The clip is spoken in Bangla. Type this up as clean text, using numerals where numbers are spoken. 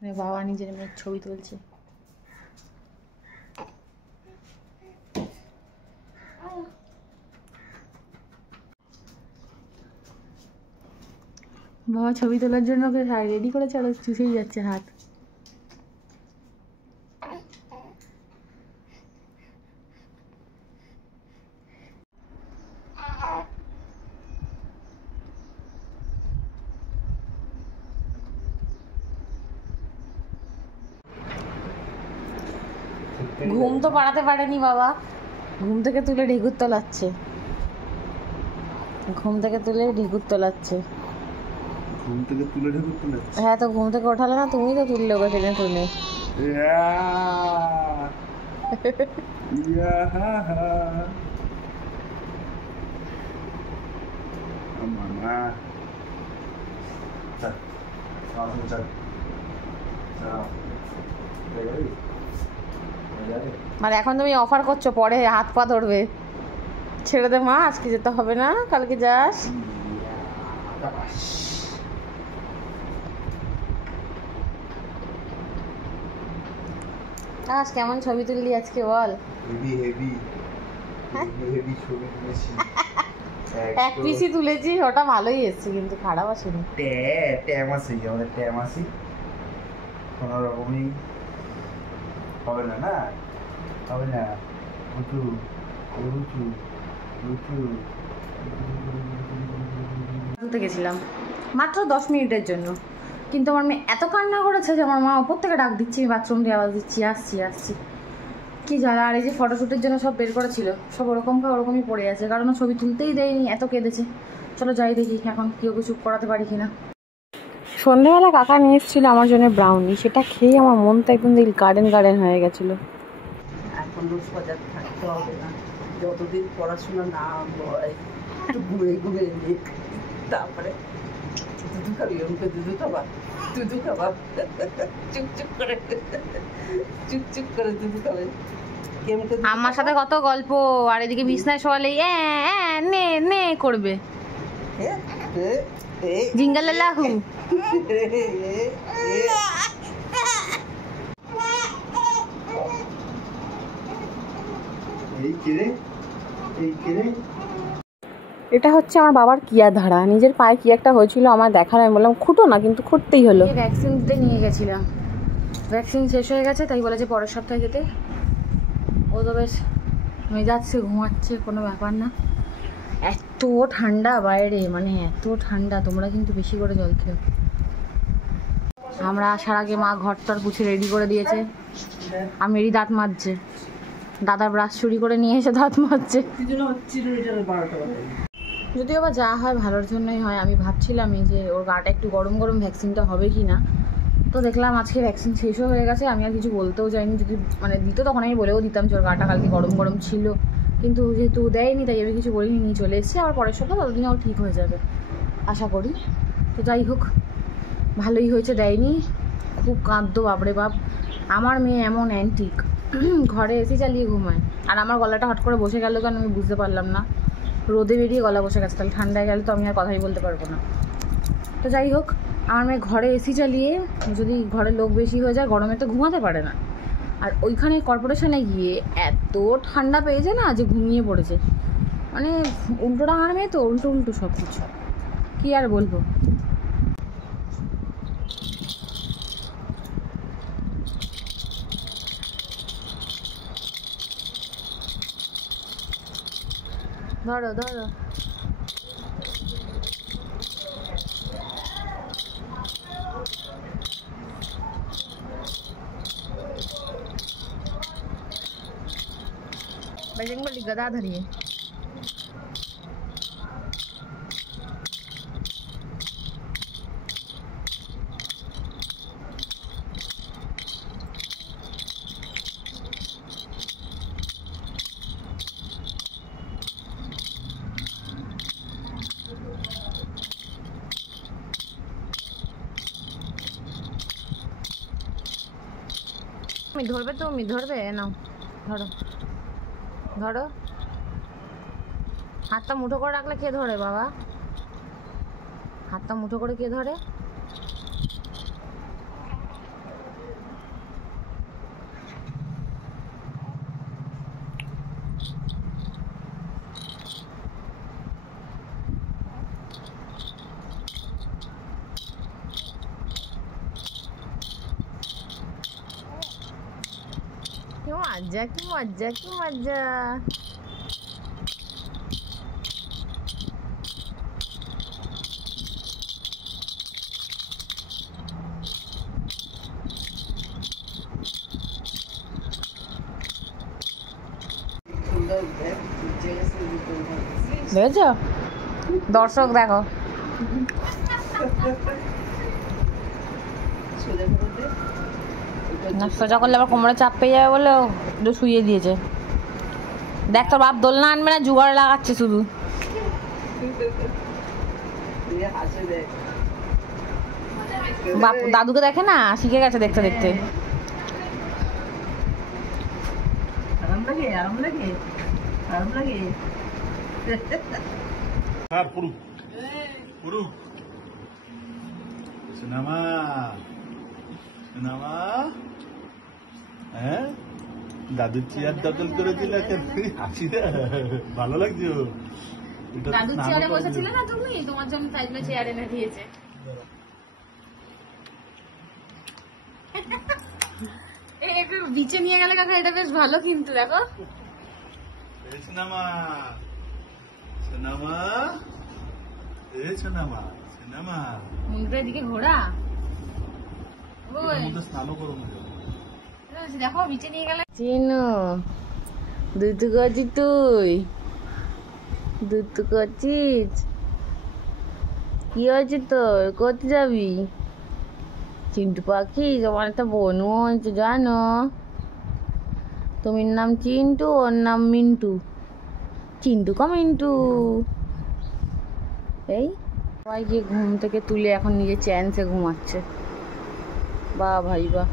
বাবা নিজের মেয়ের ছবি তুলছে। বাবা ছবি তোলার জন্য ওকে রেডি করেছে আর চুষেই যাচ্ছে হাত। ঘুম তো পাড়াতে পারেনি বাবা, ঘুম থেকে তুলে ঢেকুর তোলাচ্ছে, ঘুম থেকে তুলে ঢেকুর তোলাচ্ছে। ঘুম থেকে তুলে ঢেকুর তোলাচ্ছে? হ্যাঁ, তো ঘুম থেকে ওঠালে না, তুমি তো তুললে ওকে টেনে তুলে। মানে এখন তুমি অফার করছো, পরে হাত পা ধরবে। ছেড়ে দে মা, আজকে যেতে হবে না, কালকে যাস। আজ কেমন ছবি তুললি আজকে বল? হেভি হেভি হেভি ছবি তুলেছি। এক পিসই তুলেছি, ওটা ভালোই এসেছে, কিন্তু খারাপ আসেনি। ট্যাম আছে, আমাদের ট্যাম আছে, কোনো রকমই হবে না, না হবে না। উঁচু উঁচু উঁচু তুলতে গেছিলাম মাত্র 10 মিনিটের জন্য, কিন্তু আমার মেয়ে এত কান্না করেছে যে আমার মা ওপর থেকে ডাক দিচ্ছি, বাথরুম দিয়ে আওয়াজ দিচ্ছি, আসছি আসছি। কি জ্বালা! আর এই যে ফটোশ্যুটের জন্য সব বের করেছিল, সব ওরকমই পড়ে আছে, কারণ ছবি তুলতেই দেয়নি, এত কেঁদেছে। চলো যাই দেখি এখন কি ওকে চুপ করাতে পারি কিনা। সন্ধ্যেবেলা কাকা নিয়ে এসেছিল আমার জন্য ব্রাউনি, সেটা খেয়ে আমার মনটা একদম গার্ডেন হয়ে গেছিলো। এখনো সজাগ থাকতে হবে না, যতদিন পড়াশোনা না হয় একটু ঘুরে নিক, তারপরে দুধু খাবি, ওকে দুধু খাবা চুপচুপ করে দুধু খাবে। আমার সাথে কত গল্প, আর এদিকে বিছনায় শোয়ালেই নে নে করবে, জিঙ্গালালাহু। এটা হচ্ছে আমার বাবার কিয়া ধারা, নিজের পায়ে কি একটা হয়েছিল আমার দেখার, আমি বললাম খুঁটো না, কিন্তু খুঁটতেই হলো। ভ্যাকসিন দিতে নিয়ে গেছিলাম, ভ্যাকসিন শেষ হয়ে গেছে, তাই বলেছে পরের সপ্তাহে যেতে। ও তো বেশ মেজাচ্ছে, ঘুমাচ্ছে, কোনো ব্যাপার না। এত ঠান্ডা বাইরে, মানে এত ঠান্ডা, তোমরা কিন্তু বেশি করে জল খেও। আমরা আসার আগে মা ঘরটার পুছে রেডি করে দিয়েছে, আর মেরি দাঁত মাজছে, দাদা ব্রাশ চুরি করে নিয়ে এসে দাঁত মাজছে। যদিও বা যা হয় ভালোর জন্যই হয়। আমি ভাবছিলাম এই যে ওর গাটা একটু গরম গরম, ভ্যাকসিনটা হবে কি না, তো দেখলাম আজকে ভ্যাকসিন শেষও হয়ে গেছে। আমি আর কিছু বলতেও যাইনি, যদি মানে দিত তখন আমি বলেও দিতাম যে ওর গাটা কালকে গরম গরম ছিল, কিন্তু যেহেতু দেয়নি তাই আমি কিছু বলিনি, নিয়ে চলে এসেছি। আবার পরের সপ্তাহ ততদিনে ওর ঠিক হয়ে যাবে আশা করি। তো যাই হোক, ভালোই হয়েছে দেয়নি। খুব কাঁদতো বাপরে বাপ, আমার মেয়ে এমন অ্যান্টিক, ঘরে এসি চালিয়ে ঘুমায়, আর আমার গলাটা হট করে বসে গেল কেন আমি বুঝতে পারলাম না। রোদে বেরিয়ে গলা বসে গেছে, তাহলে ঠান্ডায় গেলে তো আমি আর কথাই বলতে পারবো না। তো যাই হোক, আমার মেয়ে ঘরে এসি চালিয়ে, যদি ঘরে লোক বেশি হয়ে যায় গরমে তো ঘুমাতে পারে না, আর ওইখানে কর্পোরেশনে গিয়ে এত ঠান্ডা পেয়েছে না যে ঘুমিয়ে পড়েছে। মানে উল্টো ডাঙার মেয়ে তো, উল্টো উল্টো সব কিছু, কী আর বলবো। ধরো ধরো, बजरंग बली गदा धरिए। ধরবে তুমি, ধরবে নাও, ধরো ধরো। হাতটা মুঠো করে রাখলে কে ধরে বাবা? হাতটা মুঠো করে কে ধরে? কি মজা কি মজা কি মজা। সুন্দর দেখ উঠে গেছে দেখেছ দর্শক দেখো সোজা করে দে। না সোজা করলে আবার কোমরে চাপ পেয়ে যাবে বলে একটু শুয়ে দিয়েছে। দেখ তোর বাপ দোলনা আনবে না জুগাড় লাগাচ্ছে শুধু। তুই হাসে দেখ বাপ দাদুকে দেখে না শিখে গেছে দেখতে দেখতে। আরাম লাগে আরাম লাগে আরাম লাগে পুরুক পুরুক সিনেমা সিনেমা হ্যাঁ দাদুর চেয়ার দখল করেছিল হাসি ভালো লাগছে দাদুর চেয়ারে বসেছিলে না তুমি, তোমার জন্য তাই জন্য চেয়ার এনে দিয়েছে। একটু বিচে নিয়ে গেলে কাকা এটা বেশ ভালো কিন্তু দেখো। সিনেমা সিনেমা সিনেমা সিনেমা মুন্ডুটা এদিকে ঘোরা। ওই স্নানও করো দেখো বিচে নিয়ে গেলে। চিনু দুধ করছি তুই দুধ করছিস কি হয়েছে তোর কোথায় যাবি? চিন্টু পাখি তোমার একটা বোনও হয়েছে জানো, তুমির নাম চিন্টু ওর নাম মিন্টু, চিন্টু কা মিন্টু। এই সবাইকে ঘুম থেকে তুলে এখন নিজে চ্যান্সে ঘুমাচ্ছে। বাহ ভাই বাহ।